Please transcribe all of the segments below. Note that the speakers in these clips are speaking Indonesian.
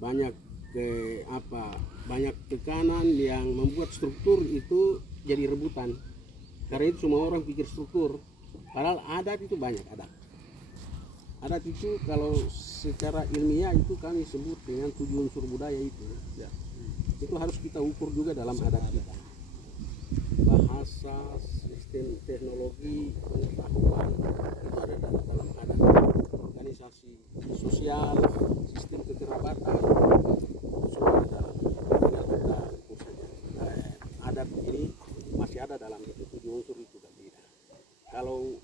banyak banyak tekanan yang membuat struktur itu jadi rebutan. Karena itu semua orang pikir struktur, padahal adat itu banyak adat itu kalau secara ilmiah itu kami sebut dengan 7 unsur budaya itu ya. Itu harus kita ukur juga dalam adat kita, bahasa, sistem teknologi, pengetahuan itu ada dalam adat, organisasi sosial, sistem kekerabatan semua ada dalam. Tinggal kita ukur saja. Adat ini masih ada dalam itu 7 unsur itu kan tidak. Kalau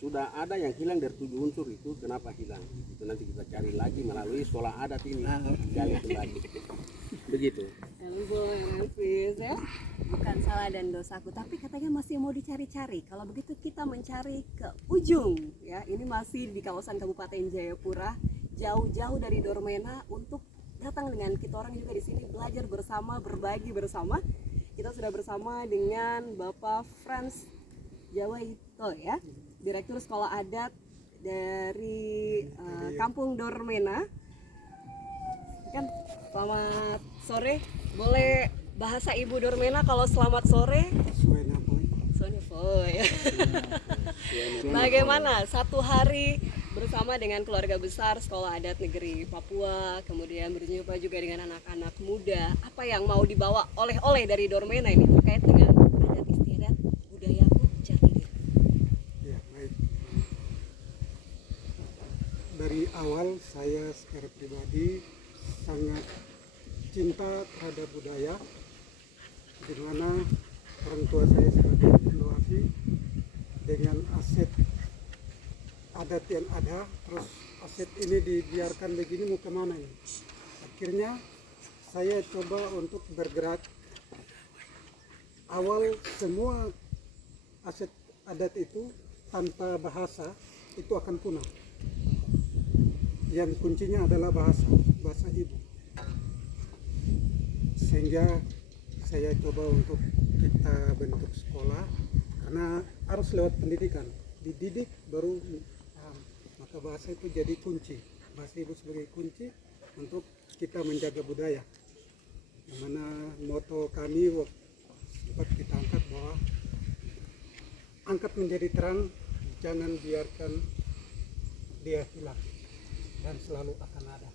sudah ada yang hilang dari 7 unsur itu, kenapa hilang? Itu nanti kita cari lagi melalui sekolah adat ini, gali kembali. Begitu. Elvis ya, bukan salah dan dosaku, tapi katanya masih mau dicari-cari. Kalau begitu kita mencari ke ujung ya. Ini masih di kawasan Kabupaten Jayapura, jauh-jauh dari Dormena untuk datang dengan kita orang juga di sini belajar bersama, berbagi bersama. Kita sudah bersama dengan Bapak Frans Jawaito ya, Direktur Sekolah Adat dari Kampung Dormena. Kan selamat sore. Boleh bahasa Ibu Dormena kalau selamat sore? Soalnya boy. Bagaimana satu hari bersama dengan keluarga besar Sekolah Adat Negeri Papua, kemudian berjumpa juga dengan anak-anak muda. Apa yang mau dibawa oleh-oleh dari Dormena ini terkait dengan adat istiadat budayaku jati diri? Ya, baik. Dari awal saya secara pribadi sangat cinta terhadap budaya, di mana orang tua saya sebagai generasi dengan aset adat yang ada, terus aset ini dibiarkan begini mau kemana ini? Akhirnya saya coba untuk bergerak. Awal semua aset adat itu tanpa bahasa itu akan punah. Yang kuncinya adalah bahasa ibu. Sehingga saya coba untuk kita bentuk sekolah, karena harus lewat pendidikan, dididik baru paham. Maka bahasa itu jadi kunci, bahasa ibu sebagai kunci untuk kita menjaga budaya. Yang mana moto kami sempat kita angkat bahwa angkat menjadi terang, jangan biarkan dia hilang, dan selalu akan ada.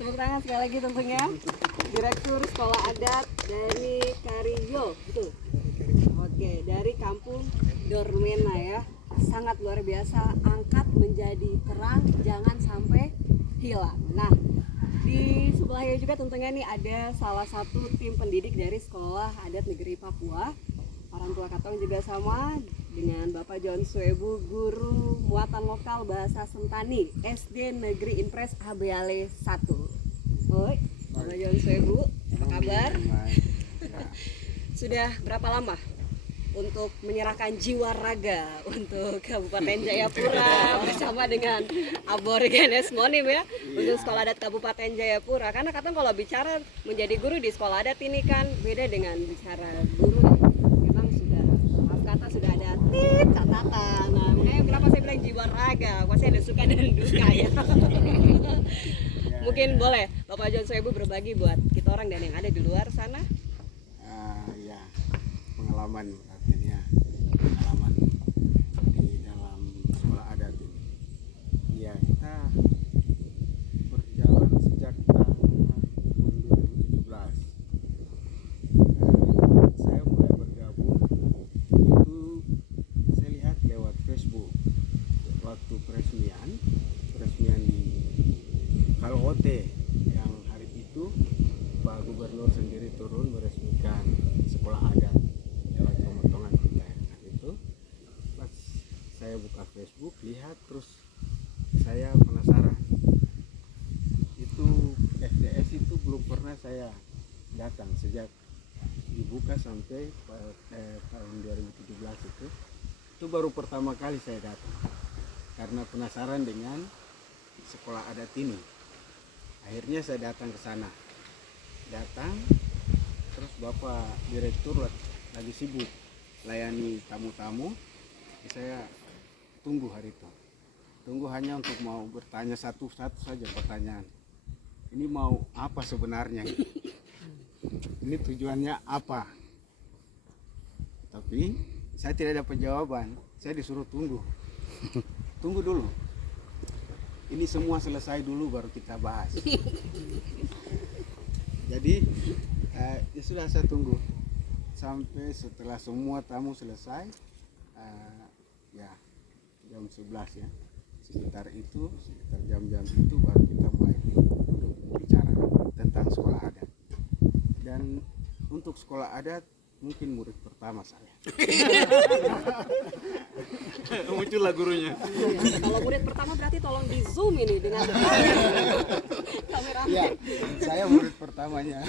Tepuk tangan sekali lagi tentunya. Direktur Sekolah Adat dari Kariyo, betul? Oke, dari Kampung Dormena ya. Sangat luar biasa, angkat menjadi terang, jangan sampai hilang. Nah, di sebelahnya juga tentunya nih ada salah satu tim pendidik dari Sekolah Adat Negeri Papua. Orang tua Katong juga sama dengan Bapak John Suebu, guru muatan lokal bahasa Sentani SD Negeri Impres Abeale 1. Oi, Bapak John Suebu, apa kabar? Sudah berapa lama untuk menyerahkan jiwa raga untuk Kabupaten Jayapura bersama dengan Aborigines Monim ya, untuk Sekolah Adat Kabupaten Jayapura? Karena Katong kalau bicara menjadi guru di Sekolah Adat ini kan beda dengan bicara guru. Kata sudah ada catatan. Nah, makanya kenapa saya bilang jiwa raga, pasti ada suka dan duka ya. Mungkin boleh Bapak John Suebu berbagi buat kita orang dan yang ada di luar sana. Ya, pengalaman artinya pengalaman di dalam sekolah adat ini. Ya, kita berjalan sejak tahun 2017. Saya mulai bergabung itu saya lihat lewat Facebook waktu peresmian di Kalote, yang hari itu Pak Gubernur sendiri turun meresmikan sekolah adat lewat pemotongan kita. Nah, itu pas saya buka Facebook lihat, terus saya penasaran, itu FDS itu belum pernah saya datang sejak dibuka sampai tahun 2017 itu baru pertama kali saya datang karena penasaran dengan sekolah adat ini. Akhirnya saya datang ke sana, terus Bapak Direktur lagi sibuk layani tamu-tamu. Saya tunggu hari itu. Tunggu hanya untuk mau bertanya satu-satu saja pertanyaan. Ini mau apa sebenarnya? Ini tujuannya apa? Tapi saya tidak dapat jawaban. Saya disuruh tunggu. Tunggu dulu. Ini semua selesai dulu baru kita bahas. Jadi ya sudah, saya tunggu sampai setelah semua tamu selesai, ya jam 11 ya, sekitar jam-jam itu baru kita mulai duduk bicara tentang sekolah adat. Dan untuk sekolah adat mungkin murid pertama saya. Muncullah gurunya. Kalau murid pertama berarti tolong di zoom ini dengan kamera. Ya, saya murid pertamanya.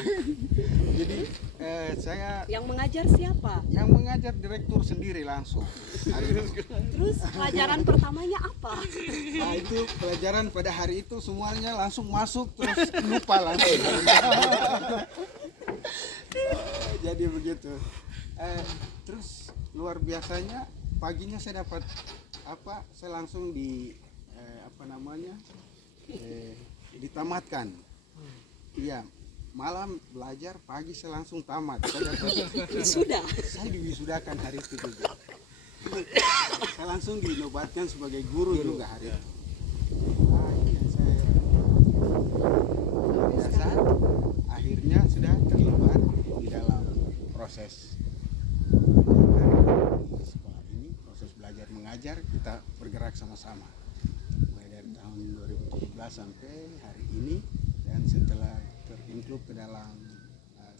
Jadi saya Yang mengajar siapa? yang mengajar direktur sendiri langsung. Terus pelajaran pertamanya apa? Nah itu pelajaran pada hari itu semuanya langsung masuk terus lupa langsung. Jadi begitu. Terus luar biasanya paginya saya dapat saya langsung ditamatkan. Iya, malam belajar, pagi saya langsung tamat. Sudah. Saya diwisudakan hari itu juga. Saya langsung dinobatkan sebagai guru juga hari itu. Akhirnya saya biasa, akhirnya sudah terlibat di dalam proses di sekolah ini, proses belajar mengajar. Kita bergerak sama-sama mulai dari tahun 2017 sampai hari ini, dan setelah terinclude ke dalam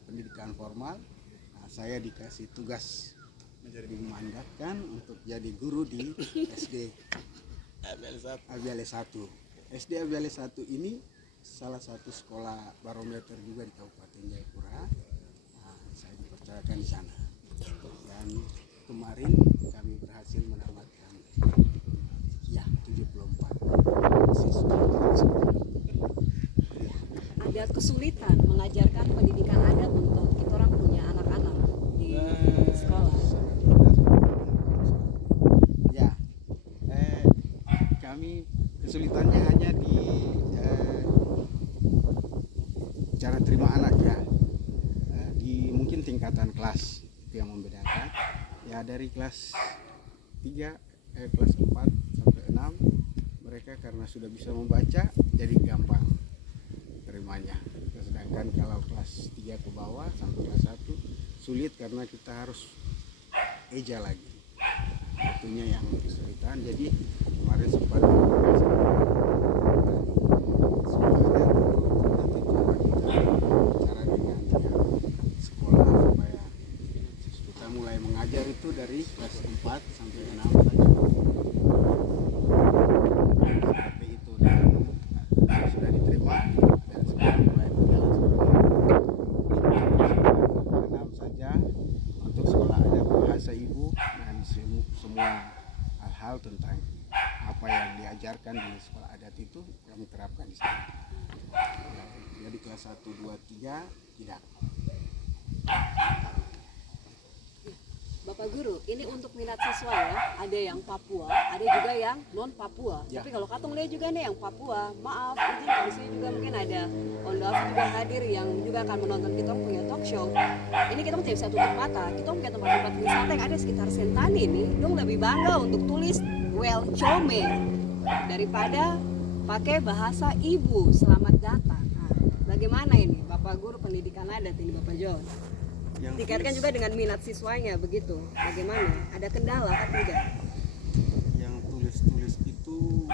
pendidikan formal, saya dikasih tugas dimandatkan untuk jadi guru di SD Abiales 1. SD Abiales 1 ini salah satu sekolah barometer juga di Kabupaten Jayapura. Saya dipercayakan di sana. Dan kemarin kami berhasil menamatkan 74 siswa. Ada kesulitan mengajarkan pendidikan adat untuk kita orang punya anak-anak di sekolah. Ya, kami kesulitannya hanya di cara terima anak ya, di mungkin tingkatan kelas itu yang membedakan. Ya dari kelas 3, kelas 4 sampai 6 mereka karena sudah bisa membaca jadi gampang terimanya. Sedangkan kalau kelas 3 ke bawah sampai kelas 1 sulit karena kita harus eja lagi. Itunya yang kesulitan. Jadi kemarin sempat semuanya nanti coba kita bicara dengan sekolah supaya kita mulai mengajar itu dari kelas 4 sampai 6 saja. Seperti itu, dan sudah diterima dan sekarang mulai berjalan seperti itu. 6 saja untuk sekolah adat bahasa ibu dan semua hal-hal tentang apa yang diajarkan di sekolah adat itu kami terapkan di sana. Jadi kelas 1, 2, 3 tidak. Bapak Guru, ini untuk minat siswa ya, ada yang Papua, ada juga yang non Papua. Ya. Tapi kalau Katong lihat juga nih yang Papua, maaf, izin di sini juga mungkin ada Ondoaf juga hadir yang juga akan menonton kita punya talk show. Ini kita tidak bisa tutup mata, kita punya tempat-tempat wisata yang ada sekitar Sentani nih, dong lebih bangga untuk tulis well chome daripada pakai bahasa ibu selamat datang. Nah, bagaimana ini Bapak Guru pendidikan adat ini Bapak John? Dikaitkan juga dengan minat siswanya begitu. Bagaimana? Ada kendala atau tidak? Yang tulis-tulis itu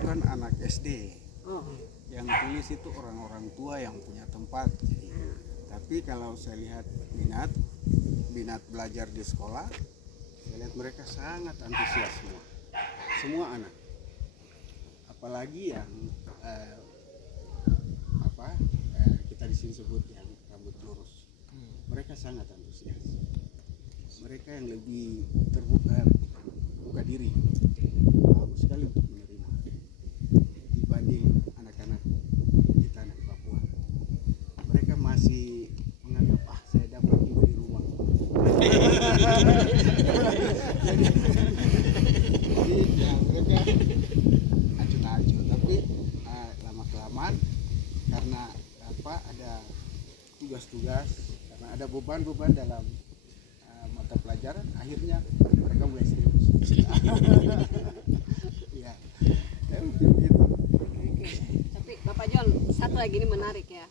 bukan anak SD. Oh. Yang tulis itu orang-orang tua yang punya tempat. Jadi, tapi kalau saya lihat minat belajar di sekolah, saya lihat mereka sangat antusias semua anak. Apalagi yang kita di sini sebut yang rambut lurus. Mereka sangat antusias. Mereka yang lebih terbuka diri, bagus sekali untuk menerima dibanding anak-anak kita anak Papua. Mereka masih menganggap saya dapat juga di rumah. Jadi yang tugas-tugas karena ada beban-beban dalam mata pelajaran, akhirnya mereka mulai serius. Ya, mungkin begitu. Oke. Tapi Bapak John, satu lagi ini menarik ya.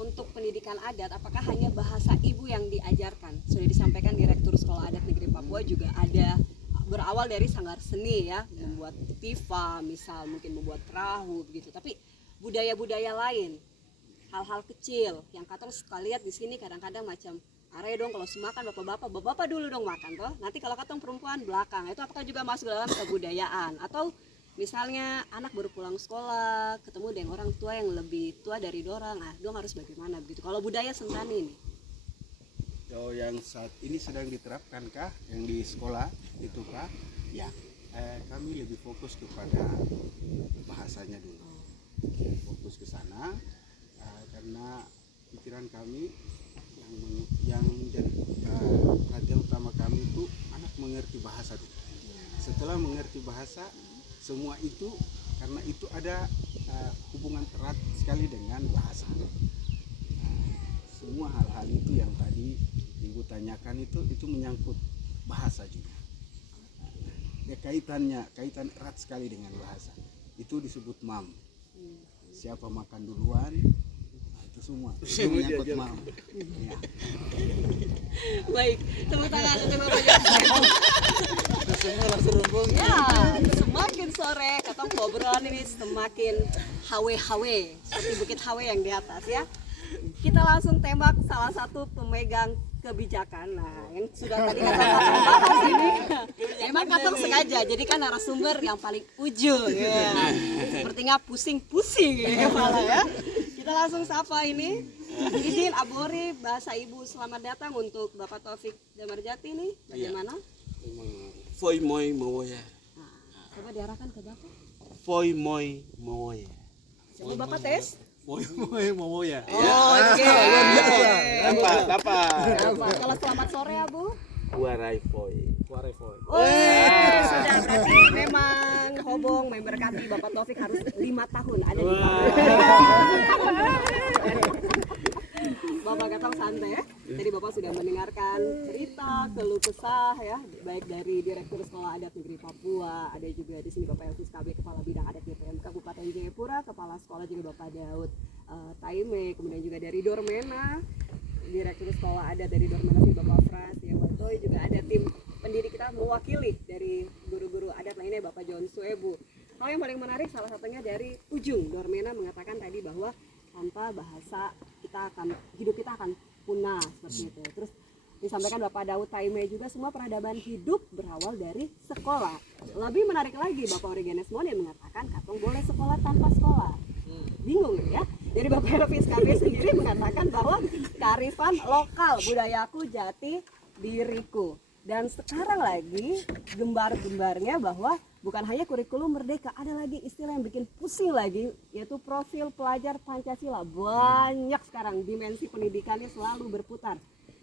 Untuk pendidikan adat, apakah hanya bahasa ibu yang diajarkan? Sudah disampaikan Direktur Sekolah Adat Negeri Papua juga ada berawal dari sanggar seni ya, membuat tifa, misal mungkin membuat perahu begitu. Tapi budaya-budaya lain, hal-hal kecil yang katong suka lihat di sini kadang-kadang macam are dong kalau semakan bapak-bapak dulu dong makan toh. Nanti kalau katong perempuan belakang. Itu apakah juga masuk dalam kebudayaan atau misalnya anak baru pulang sekolah ketemu dengan orang tua yang lebih tua dari dorang, dong harus bagaimana begitu. Kalau budaya Sentani ini. Kalau yang saat ini sedang diterapkan kah yang di sekolah itu kah? Ya, kami lebih fokus kepada bahasanya dulu. Fokus ke sana karena pikiran kami yang menjadi perhatian utama kami itu anak mengerti bahasa dulu. Setelah mengerti bahasa, semua itu karena itu ada hubungan erat sekali dengan bahasa. Semua hal-hal itu yang tadi Ibu tanyakan itu menyangkut bahasa juga. Ya, kaitan erat sekali dengan bahasa. Itu disebut mam. Siapa makan duluan, itu semua. Itu menyangkut mam. Ya. Baik, tepuk tangan untuk Bapak John. Semua langsung rumbung. Ya, semakin sore katong ngobrol ini semakin hawe-hawe seperti bukit hawe yang di atas ya. Kita langsung tembak salah satu pemegang kebijakan. Nah, yang sudah tadi katong bahas ini. Emang katong sengaja jadikan narasumber yang paling ujung ya. Sepertinya pusing-pusing ya malah ya. Kita langsung sapa ini. Izin Abori bahasa ibu selamat datang untuk Bapak Taufik Damarjati nih. Bagaimana? Foi moi moya. Nah, coba diarahkan ke Bapak. Foi moi moya. Coba Bapak tes. Foi moi moya. Oh, oke. Dapat. Kalau selamat sore ya Bu. Warai foi. Oh, sudah berarti memang hobong memberkati Bapak Taufik harus 5 tahun ada di Bapak Gatong santai ya. Jadi Bapak sudah mendengarkan cerita, keluh kesah ya, baik dari Direktur Sekolah Adat Negeri Papua, ada juga di sini Bapak Elvis KB, Kepala Bidang Adat DPM Kabupaten Jayapura, Kepala Sekolah juga Bapak Daud Taime, kemudian juga dari Dormena, Direktur Sekolah Adat dari Dormena sini Bapak Fras, ya Batoy, juga ada tim pendidik kita mewakili dari guru-guru adat lainnya Bapak John Suebu. Hal yang paling menarik salah satunya dari ujung Dormena mengatakan tadi bahwa tanpa bahasa hidup kita akan punah seperti itu. Terus disampaikan Bapak Daud Taime juga semua peradaban hidup berawal dari sekolah. Lebih menarik lagi Bapak Origenes Mon yang mengatakan katong boleh sekolah tanpa sekolah. Bingung ya? Jadi Bapak Elvis KB sendiri mengatakan bahwa kearifan lokal budayaku jati diriku. Dan sekarang lagi gembar-gembarnya bahwa bukan hanya kurikulum merdeka, ada lagi istilah yang bikin pusing lagi, yaitu profil pelajar Pancasila. Banyak sekarang dimensi pendidikannya selalu berputar.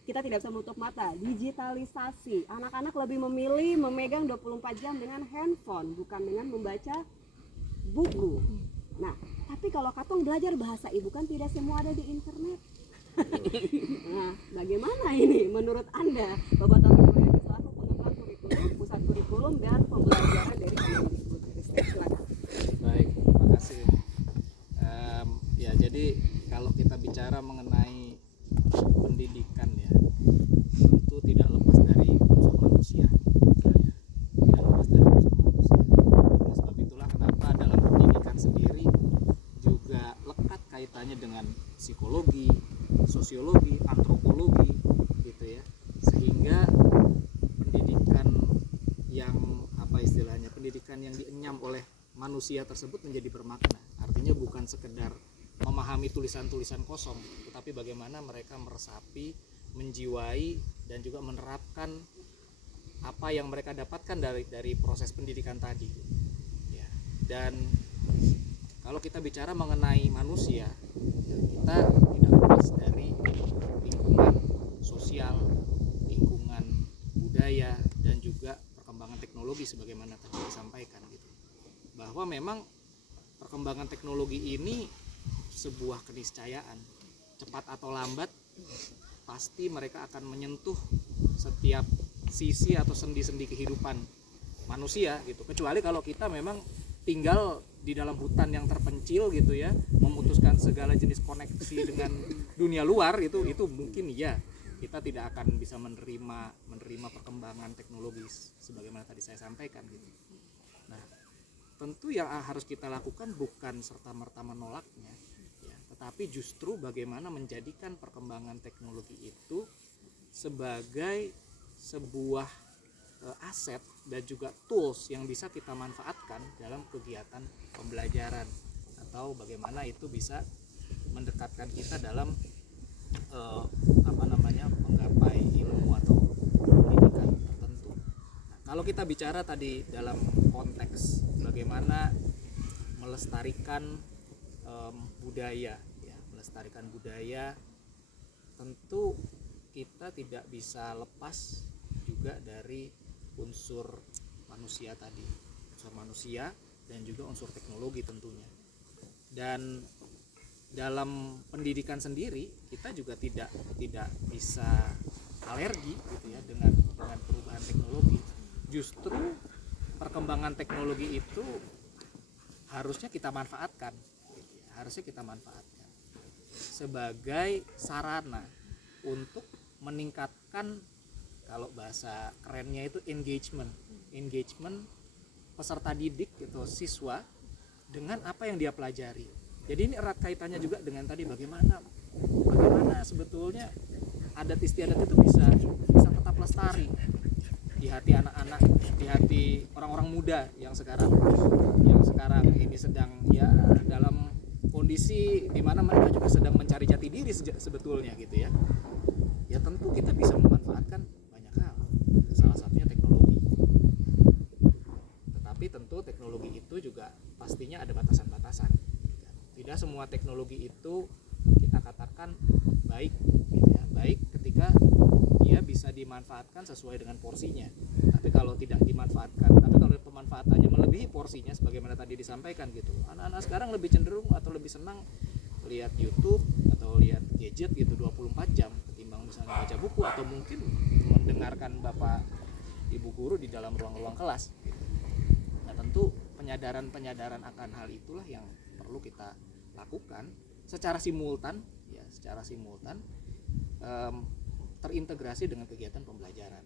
Kita tidak bisa menutup mata, digitalisasi. Anak-anak lebih memilih memegang 24 jam dengan handphone, bukan dengan membaca buku. Nah, tapi kalau katong belajar bahasa ibu kan tidak semua ada di internet. Nah, bagaimana ini menurut Anda, Bapak Taufik selaku pengembang kurikulum, pusat kurikulum dan pembelajaran dari Kemendikbud? Silakan. Baik, terima kasih. Ya, jadi kalau kita bicara mengenai pendidikan ya, tentu tidak lepas dari unsur manusia. Ya, tidak lepas dari unsur manusia. Oleh sebab itulah kenapa dalam pendidikan sendiri juga lekat kaitannya dengan psikologi, sosiologi, antropologi, gitu ya. Sehingga pendidikan yang pendidikan yang dienyam oleh manusia tersebut menjadi bermakna. Artinya bukan sekedar memahami tulisan-tulisan kosong, tetapi bagaimana mereka meresapi, menjiwai dan juga menerapkan apa yang mereka dapatkan dari proses pendidikan tadi. Ya. Dan kalau kita bicara mengenai manusia, kita tidak lepas dari lingkungan sosial, lingkungan budaya, dan juga perkembangan teknologi sebagaimana tadi disampaikan gitu. Bahwa memang perkembangan teknologi ini sebuah keniscayaan, cepat atau lambat pasti mereka akan menyentuh setiap sisi atau sendi-sendi kehidupan manusia gitu. Kecuali kalau kita memang tinggal di dalam hutan yang terpencil gitu ya, memutuskan segala jenis koneksi dengan dunia luar, itu mungkin ya kita tidak akan bisa menerima perkembangan teknologis sebagaimana tadi saya sampaikan gitu. Nah, tentu yang harus kita lakukan bukan serta-merta menolaknya ya, tetapi justru bagaimana menjadikan perkembangan teknologi itu sebagai sebuah aset dan juga tools yang bisa kita manfaatkan dalam kegiatan pembelajaran, atau bagaimana itu bisa mendekatkan kita dalam menggapai ilmu atau pendidikan tertentu. Nah, kalau kita bicara tadi dalam konteks bagaimana melestarikan budaya ya, melestarikan budaya, tentu kita tidak bisa lepas juga dari unsur manusia tadi, unsur manusia dan juga unsur teknologi tentunya. Dan dalam pendidikan sendiri kita juga tidak bisa alergi gitu ya dengan perubahan teknologi. Justru perkembangan teknologi itu harusnya kita manfaatkan gitu ya, harusnya kita manfaatkan sebagai sarana untuk meningkatkan, kalau bahasa kerennya itu engagement peserta didik gitu, siswa dengan apa yang dia pelajari. Jadi ini erat kaitannya juga dengan tadi bagaimana sebetulnya adat istiadat itu bisa tetap lestari di hati anak-anak, di hati orang-orang muda yang sekarang ini sedang ya dalam kondisi di mana mereka juga sedang mencari jati diri sebetulnya gitu ya. Ya tentu kita bisa memanfaatkan banyak hal, salah satunya teknologi. Tetapi tentu teknologi itu juga pastinya ada batasan-batasan. Tidak semua teknologi itu kita katakan baik gitu ya, baik ketika dia bisa dimanfaatkan sesuai dengan porsinya. Tapi kalau tidak dimanfaatkan, tapi kalau pemanfaatannya melebihi porsinya sebagaimana tadi disampaikan gitu, anak-anak sekarang lebih cenderung atau lebih senang lihat YouTube atau lihat gadget gitu 24 jam ketimbang misalnya baca buku atau mungkin mendengarkan Bapak Ibu guru di dalam ruang-ruang kelas gitu. Nah, tentu penyadaran akan hal itulah yang perlu kita lakukan secara simultan terintegrasi dengan kegiatan pembelajaran.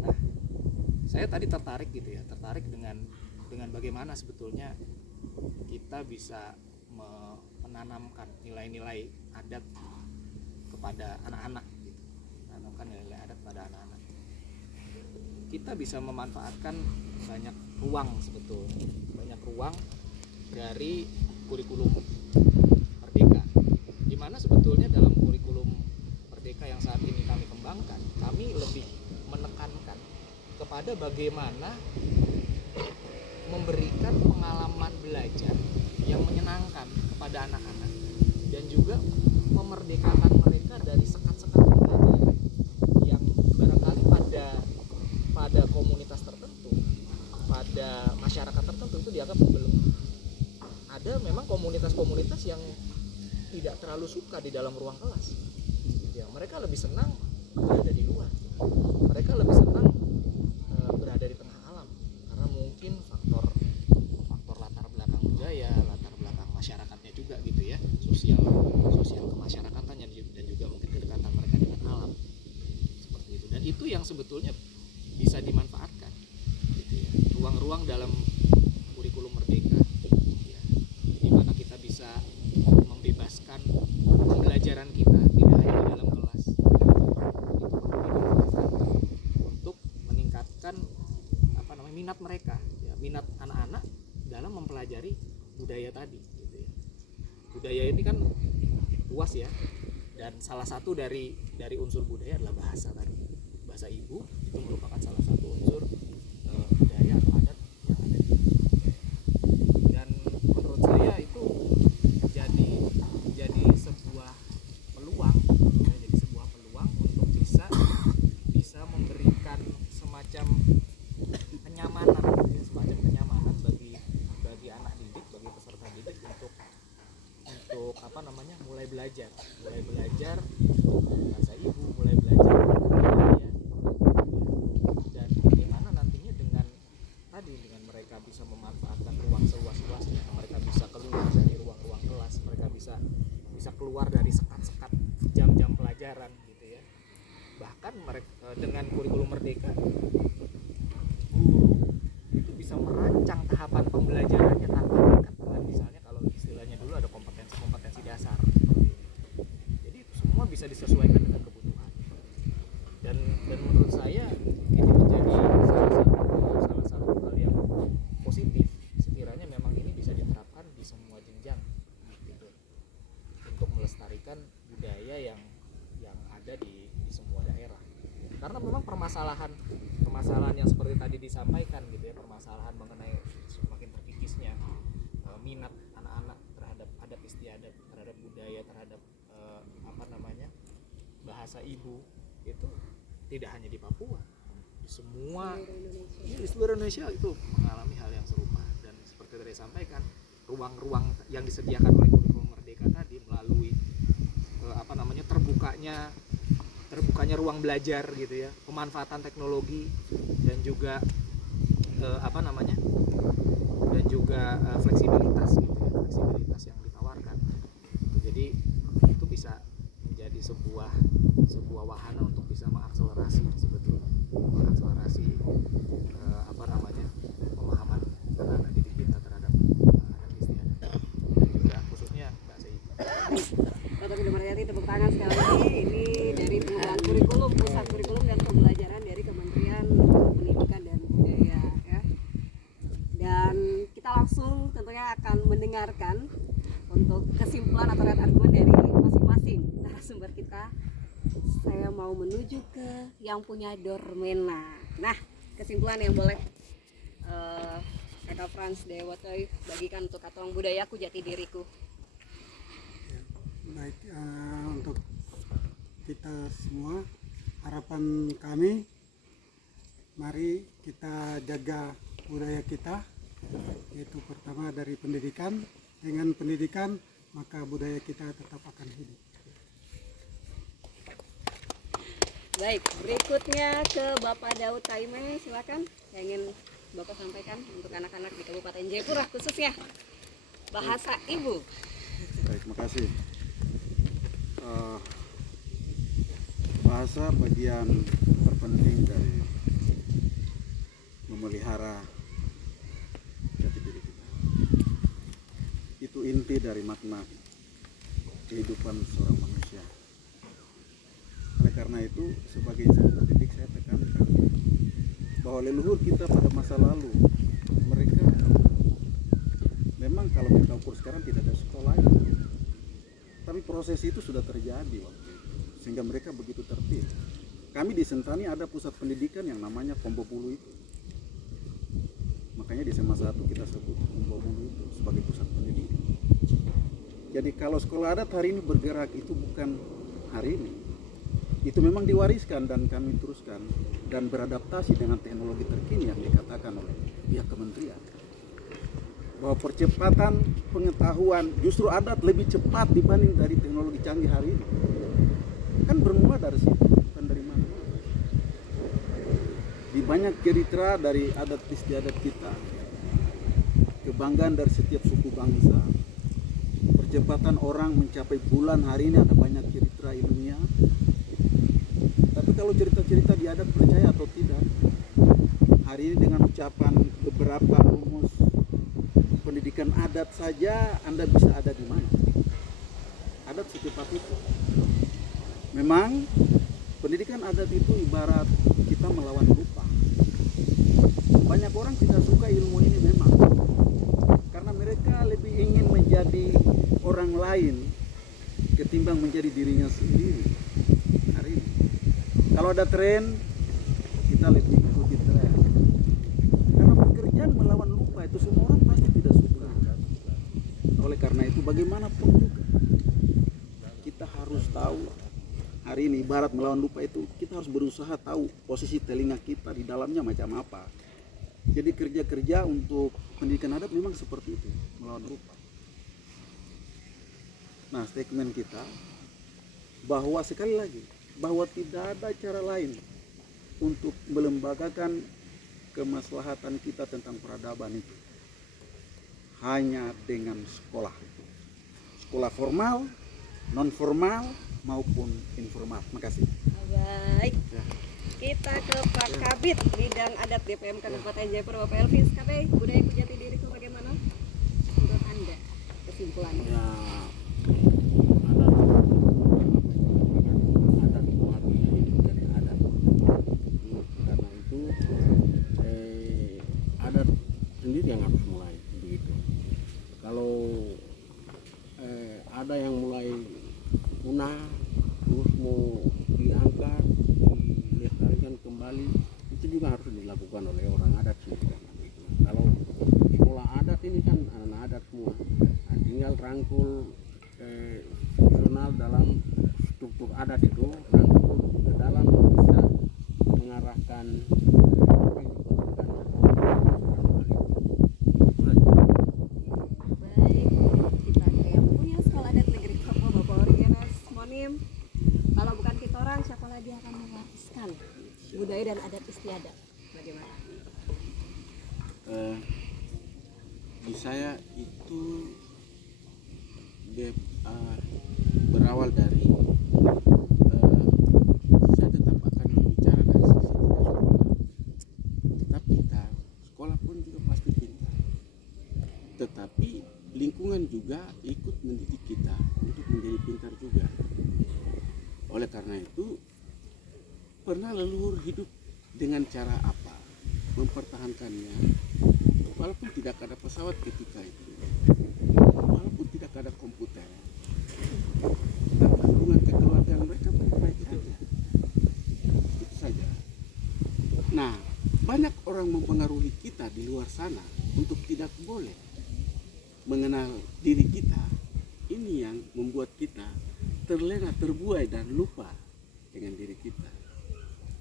Nah, saya tadi tertarik dengan bagaimana sebetulnya kita bisa menanamkan nilai-nilai adat kepada anak-anak gitu. Menanamkan nilai-nilai adat pada anak-anak. Kita bisa memanfaatkan banyak ruang dari kurikulum Merdeka, di mana sebetulnya dalam kurikulum Merdeka yang saat ini kami kembangkan, kami lebih menekankan kepada bagaimana memberikan pengalaman belajar yang menyenangkan kepada anak-anak dan juga memerdekakan mereka dari sekat-sekat pembelajaran yang barangkali pada komunitas tertentu, pada masyarakat tertentu itu dianggap belum. Ada memang komunitas-komunitas yang tidak terlalu suka di dalam ruang kelas. Ya, mereka lebih senang berada di luar. Mereka lebih senang berada di tengah alam karena mungkin faktor latar belakang budaya, latar belakang masyarakatnya juga gitu ya, sosial kemasyarakatannya dan juga mungkin kedekatan mereka dengan alam seperti itu. Dan itu yang sebetulnya bisa dimanfaatkan gitu ya, ruang-ruang dalam kurikulum Merdeka ya, di mana kita bisa membebaskan pembelajaran kita tidak hanya di dalam kelas, itu perlu dimanfaatkan untuk meningkatkan minat mereka ya, minat anak-anak dalam mempelajari budaya tadi gitu ya. Budaya ini kan luas ya, dan salah satu dari unsur budaya adalah bahasa tadi. Bahasa ibu itu merupakan salah satu unsur budaya atau adat yang ada di Indonesia. Dan menurut saya itu jadi sebuah peluang untuk bisa memberikan semacam kenyamanan bagi anak didik, bagi peserta didik untuk belajar bahasa ibu, mulai belajar budaya, dan bagaimana nantinya dengan mereka bisa memanfaatkan ruang seluas-luasnya, mereka bisa keluar dari ruang-ruang kelas, mereka bisa keluar dari sekat-sekat jam-jam pelajaran gitu ya. Bahkan mereka dengan kurikulum merdeka, guru itu bisa merancang tahapan pembelajarannya tanpa terikat dengan, misalnya kalau istilahnya dulu ada kompetensi dasar seperti ini. Jadi itu semua bisa disesuaikan dengan kebutuhan. Dan menurut saya ini menjadi salah satu hal yang positif sekiranya memang ini bisa diterapkan di semua jenjang gitu, untuk melestarikan budaya yang ada di semua daerah. Karena memang permasalahan yang seperti tadi disampaikan gitu ya, permasalahan mengenai semakin terkikisnya minat anak-anak terhadap adat istiadat, terhadap budaya, terhadap bahasa ibu, itu tidak hanya di Papua, di seluruh Indonesia itu mengalami hal yang serupa. Dan seperti tadi disampaikan, ruang-ruang yang disediakan oleh kurikulum merdeka tadi melalui terbukanya ruang belajar gitu ya, pemanfaatan teknologi, dan juga fleksibilitas gitu ya, fleksibilitas yang ditawarkan. Jadi itu bisa menjadi sebuah wahana untuk bisa mengakselerasi pemahaman anak-anak didik kita terhadap adat istiadat, dan juga khususnya bahasa ibu. Dr. Bidang Mariati, tepuk tangan sekali lagi. Ini dari Perubahan Kurikulum, Pusat Kurikulum dan Pembelajaran dari Kementerian Pendidikan dan Budaya ya. Dan kita langsung tentunya akan mendengarkan untuk kesimpulan atau argumen dari masing-masing narasumber kita. Saya mau menuju ke yang punya Dormena. Nah, kesimpulan yang boleh Kakak Frans Dewatoy bagikan untuk Katuang Budayaku Jati Diriku. Baik, untuk kita semua, harapan kami, mari kita jaga budaya kita, yaitu pertama dari pendidikan. Dengan pendidikan maka budaya kita tetap akan hidup. Baik, berikutnya ke Bapak Daud Taime, silakan. Saya ingin Bapak sampaikan untuk anak-anak di Kabupaten Jayapura khususnya bahasa ibu. Baik, terima kasih. Bahasa bagian terpenting dari memelihara jati diri kita. Itu inti dari makna kehidupan seorang manusia. Oleh karena itu, sebagai insan pendidik saya tekankan bahwa leluhur kita pada masa lalu, mereka memang kalau kita ukur sekarang tidak ada sekolah, tapi proses itu sudah terjadi waktu itu, sehingga mereka begitu tertib. Kami di Sentani ada pusat pendidikan yang namanya Pombopulu itu. Makanya di SMA 1 kita sebut Pombopulu itu sebagai pusat pendidikan. Jadi kalau sekolah adat hari ini bergerak itu bukan hari ini. Itu memang diwariskan dan kami teruskan dan beradaptasi dengan teknologi terkini yang dikatakan oleh pihak kementerian. Bahwa percepatan pengetahuan justru adat lebih cepat dibanding dari teknologi canggih hari ini. Kan bermula dari situ, bukan dari mana-mana. Di banyak cerita dari adat istiadat kita, kebanggaan dari setiap suku bangsa, percepatan orang mencapai bulan hari ini ada banyak cerita ilmiah. Tapi kalau cerita-cerita di adat percaya atau tidak, hari ini dengan ucapan beberapa rumus pendidikan adat saja Anda bisa ada di mana. Adat secepat itu. Memang pendidikan adat itu ibarat kita melawan lupa. Banyak orang tidak suka ilmu ini memang, karena mereka lebih ingin menjadi orang lain ketimbang menjadi dirinya sendiri. Hari ini kalau ada tren, kita lebih ikuti tren. Karena pekerjaan melawan lupa itu semua orang pasti tidak suka. Oleh karena itu bagaimanapun juga kita harus tahu, hari ini ibarat melawan lupa itu kita harus berusaha tahu posisi telinga kita di dalamnya macam apa. Jadi kerja-kerja untuk pendidikan adat memang seperti itu, melawan lupa. Nah, statement kita bahwa sekali lagi bahwa tidak ada cara lain untuk melembagakan kemaslahatan kita tentang peradaban itu hanya dengan sekolah. Sekolah formal, non formal maupun informal. Makasih. Baik. Kita ke Pak Kabid Bidang Adat DPM Kabupaten Jayapura, Bapak Elvis. KB, budaya jati diri itu bagaimana menurut Anda? Kesimpulannya. Ya, adat itu artinya hidup dari adat. Karena itu adat sendiri yang harus mulai begitu. Kalau ada yang mulai punah terus mau diangkat dilestarikan kembali, itu juga harus dilakukan oleh orang adat sendiri. Kalau sekolah adat ini kan anak adat semua, nah, tinggal rangkul fungsional dalam struktur adat itu, rangkul ke dalam bisa mengarahkan apa yang dibutuhkan. Baik, kita ke yang punya sekolah adat negeri Papua, Bapak Origenes Monim. Kalau bukan kita orang, siapa lagi akan mewariskan budaya dan adat istiadat? Bagaimana? Di saya itu berawal dari saya tetap akan berbicara dari sisi tidak sekolah, tetap pintar, sekolah pun juga pasti pintar, tetapi lingkungan juga ikut mendidik kita untuk menjadi pintar juga. Oleh karena itu, pernah leluhur hidup dengan cara apa? Mempertahankannya, walaupun tidak ada pesawat ketika itu, walaupun tidak ada komputer, tapi hubungan kekeluargaan mereka baik-baik saja. Itu saja. Nah, banyak orang mempengaruhi kita di luar sana untuk tidak boleh mengenal diri kita. Ini yang membuat kita terlena, terbuai dan lupa dengan diri kita.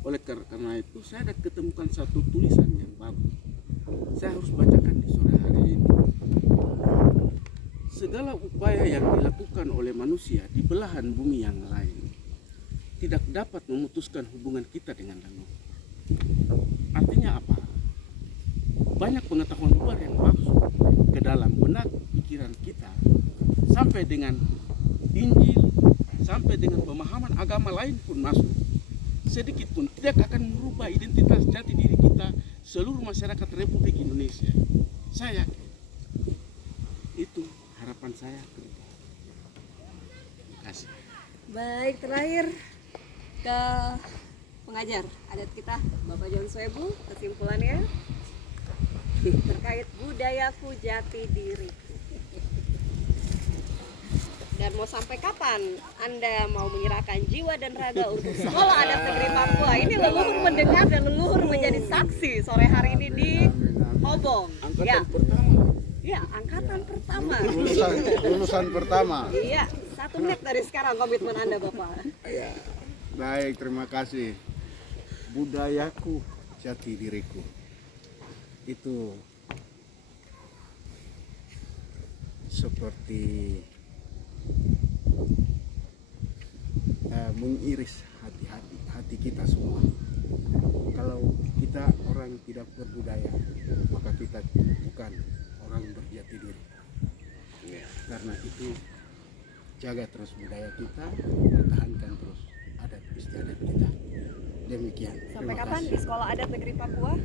Oleh karena itu saya ada ketemukan satu tulisan yang bagus. Saya harus bacakan di sore hari ini. Segala upaya yang dilakukan oleh manusia di belahan bumi yang lain tidak dapat memutuskan hubungan kita dengan leluhur. Artinya apa? Banyak pengetahuan luar yang masuk ke dalam benak pikiran kita sampai dengan Injil, sampai dengan pemahaman agama lain pun masuk. Sedikit pun tidak akan merubah identitas jati diri kita seluruh masyarakat Republik Indonesia. Saya yakin. Itu harapan saya. Terima kasih. Baik, terakhir ke pengajar adat kita, Bapak John Swebu, kesimpulannya terkait budayaku jati diri. Dan mau sampai kapan Anda mau menyerahkan jiwa dan raga untuk sekolah adat negeri Papua? Ini leluhur mendengar dan leluhur menjadi saksi sore hari ini di Obong. Angkatan pertama. Ya, angkatan pertama. Lulusan pertama. Iya, 1 menit dari sekarang komitmen Anda, Bapak. Ya, baik, terima kasih. Budayaku jati diriku. Itu seperti mengiris hati kita semua. Kalau kita orang tidak berbudaya, maka kita bukan orang berjati diri. Karena itu jaga terus budaya kita, pertahankan terus adat istiadat kita. Demikian. Sampai Terima kapan kasih. di sekolah adat negeri Papua?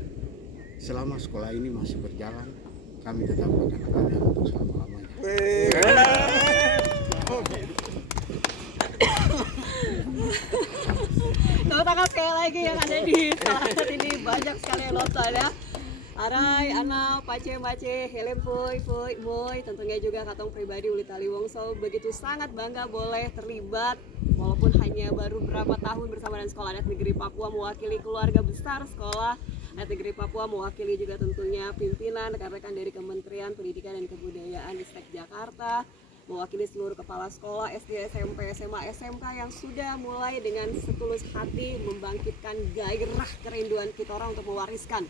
Selama sekolah ini masih berjalan, kami tetap akan ada untuk selama-lamanya. Tepuk tangan sekali lagi yang ada di saat ini, banyak sekali yang nonton ya. Arai, Ana, Pace, Mace, Helen, Foy, Moy, tentunya juga Katong pribadi Uli Tali Wongso begitu sangat bangga boleh terlibat walaupun hanya baru berapa tahun bersama dengan Sekolah Adat Negeri Papua, mewakili keluarga besar Sekolah Adat Negeri Papua, mewakili juga tentunya pimpinan rekan-rekan dari Kementerian Pendidikan dan Kebudayaan Distrik Jakarta, mewakili seluruh kepala sekolah SD, SMP, SMA, SMK yang sudah mulai dengan setulus hati membangkitkan gairah kerinduan kita orang untuk mewariskan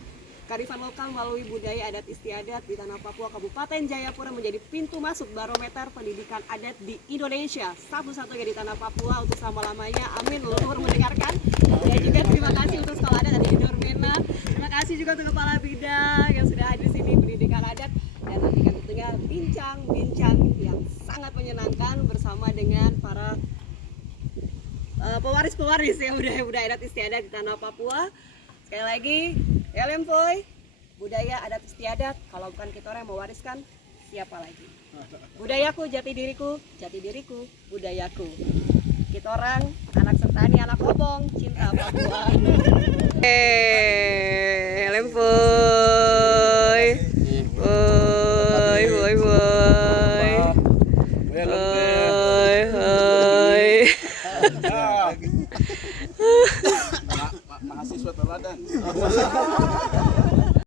Kearifan lokal melalui budaya adat istiadat di Tanah Papua, Kabupaten Jayapura menjadi pintu masuk barometer pendidikan adat di Indonesia. Satu-satunya di Tanah Papua untuk selama-lamanya. Amin. Leluhur mendengarkan. Dan juga terima kasih untuk Sekolah Adat di Dormena. Terima kasih juga untuk Kepala Bidang yang sudah hadir di sini pendidikan adat. Dan nantikan tentunya bincang-bincang yang sangat menyenangkan bersama dengan para pewaris-pewaris ya budaya adat istiadat di Tanah Papua. Sekali lagi, Elempoi, budaya adat istiadat, kalau bukan kita orang yang mewariskan, siapa lagi? Budayaku, jati diriku, budayaku. Kita orang, anak Sentani, anak Obong, cinta Papua. Elempoi.